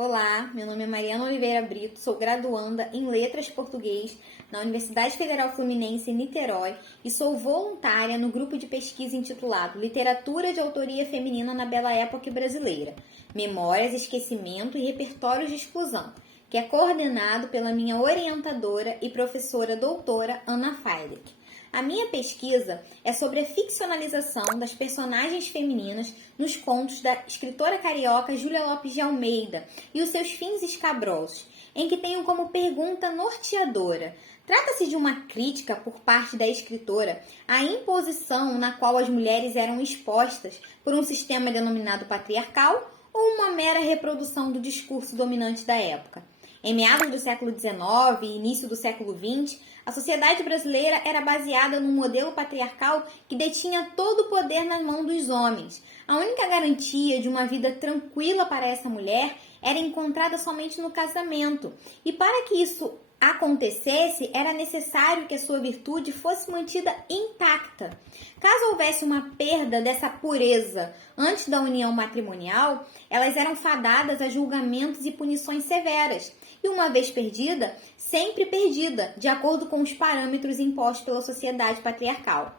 Olá, meu nome é Mariana Oliveira Brito, sou graduanda em Letras Português na Universidade Federal Fluminense em Niterói e sou voluntária no grupo de pesquisa intitulado Literatura de Autoria Feminina na Bela Época Brasileira, Memórias, Esquecimento e Repertórios de Exclusão, que é coordenado pela minha orientadora e professora doutora Ana Feilick. A minha pesquisa é sobre a ficcionalização das personagens femininas nos contos da escritora carioca Júlia Lopes de Almeida e os seus fins escabrosos, em que tenho como pergunta norteadora: trata-se de uma crítica por parte da escritora à imposição na qual as mulheres eram expostas por um sistema denominado patriarcal ou uma mera reprodução do discurso dominante da época? Em meados do século XIX e início do século XX, a sociedade brasileira era baseada num modelo patriarcal que detinha todo o poder nas mãos dos homens. A única garantia de uma vida tranquila para essa mulher era encontrada somente no casamento. E para que isso acontecesse, era necessário que a sua virtude fosse mantida intacta. Caso houvesse uma perda dessa pureza antes da união matrimonial, elas eram fadadas a julgamentos e punições severas. E uma vez perdida, sempre perdida, de acordo com os parâmetros impostos pela sociedade patriarcal.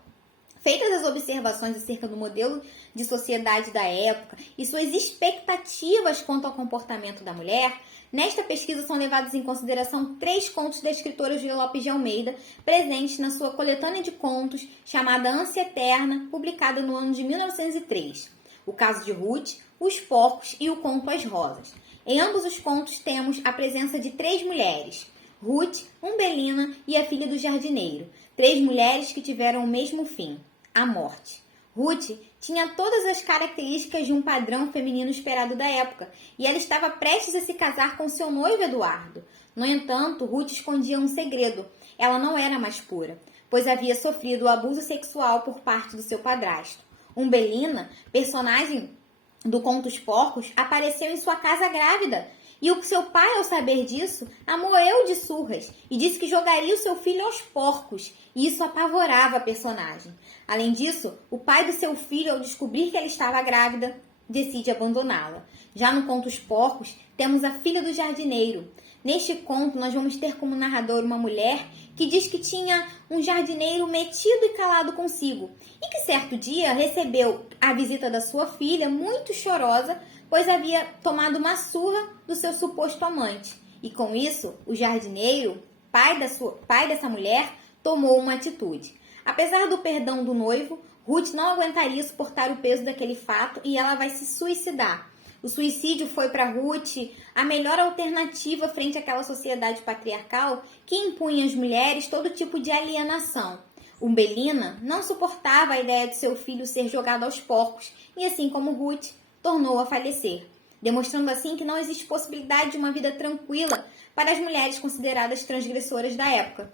Feitas as observações acerca do modelo de sociedade da época e suas expectativas quanto ao comportamento da mulher, nesta pesquisa são levados em consideração 3 contos da escritora Júlia Lopes de Almeida, presentes na sua coletânea de contos chamada Ânsia Eterna, publicada no ano de 1903. O caso de Ruth, Os Porcos e o conto As Rosas. Em ambos os contos temos a presença de 3 mulheres, Ruth, Umbelina e a filha do jardineiro, 3 mulheres que tiveram o mesmo fim, a morte. Ruth tinha todas as características de um padrão feminino esperado da época, e ela estava prestes a se casar com seu noivo Eduardo. No entanto, Ruth escondia um segredo: ela não era mais pura, pois havia sofrido o abuso sexual por parte do seu padrasto. Umbelina, personagem do conto Os Porcos, apareceu em sua casa grávida, e o seu pai, ao saber disso, a moeu de surras e disse que jogaria o seu filho aos porcos, e isso apavorava a personagem. Além disso, o pai do seu filho, ao descobrir que ela estava grávida, decide abandoná-la. Já no conto Os Porcos, temos a filha do jardineiro. Neste conto, nós vamos ter como narrador uma mulher que diz que tinha um jardineiro metido e calado consigo, e que certo dia recebeu a visita da sua filha, muito chorosa, pois havia tomado uma surra do seu suposto amante. E com isso, o jardineiro, pai dessa mulher, tomou uma atitude. Apesar do perdão do noivo, Ruth não aguentaria suportar o peso daquele fato e ela vai se suicidar. O suicídio foi para Ruth a melhor alternativa frente àquela sociedade patriarcal que impunha às mulheres todo tipo de alienação. Umbelina não suportava a ideia de seu filho ser jogado aos porcos e, assim como Ruth, tornou a falecer, demonstrando assim que não existe possibilidade de uma vida tranquila para as mulheres consideradas transgressoras da época.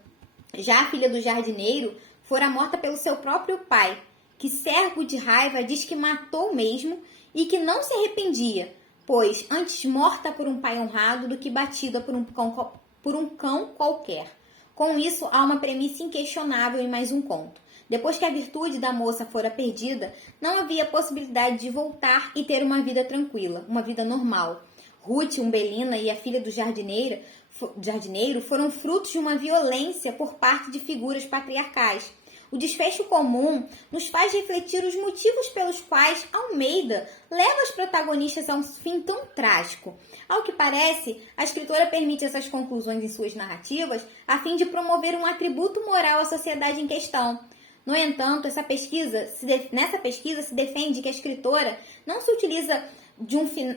Já a filha do jardineiro fora morta pelo seu próprio pai, que, cego de raiva, diz que matou mesmo e que não se arrependia, pois antes morta por um pai honrado do que batida por um cão qualquer. Com isso, há uma premissa inquestionável em mais um conto. Depois que a virtude da moça fora perdida, não havia possibilidade de voltar e ter uma vida tranquila, uma vida normal. Ruth, Umbelina e a filha do jardineiro foram frutos de uma violência por parte de figuras patriarcais. O desfecho comum nos faz refletir os motivos pelos quais Almeida leva os protagonistas a um fim tão trágico. Ao que parece, a escritora permite essas conclusões em suas narrativas a fim de promover um atributo moral à sociedade em questão. No entanto, nessa pesquisa se defende que a escritora não se utiliza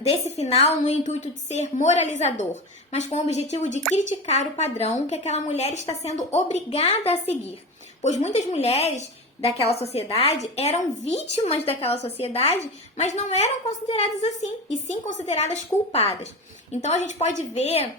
desse final no intuito de ser moralizador, mas com o objetivo de criticar o padrão que aquela mulher está sendo obrigada a seguir. Pois muitas mulheres daquela sociedade eram vítimas daquela sociedade, mas não eram consideradas assim, e sim consideradas culpadas. Então a gente pode ver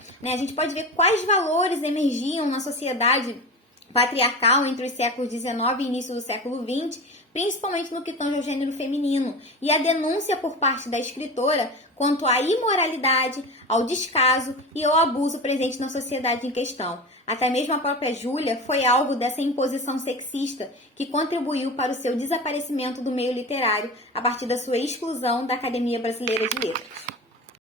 quais valores emergiam na sociedade patriarcal entre os séculos XIX e início do século XX, principalmente no que tange ao gênero feminino, e a denúncia por parte da escritora quanto à imoralidade, ao descaso e ao abuso presente na sociedade em questão. Até mesmo a própria Júlia foi alvo dessa imposição sexista que contribuiu para o seu desaparecimento do meio literário a partir da sua exclusão da Academia Brasileira de Letras.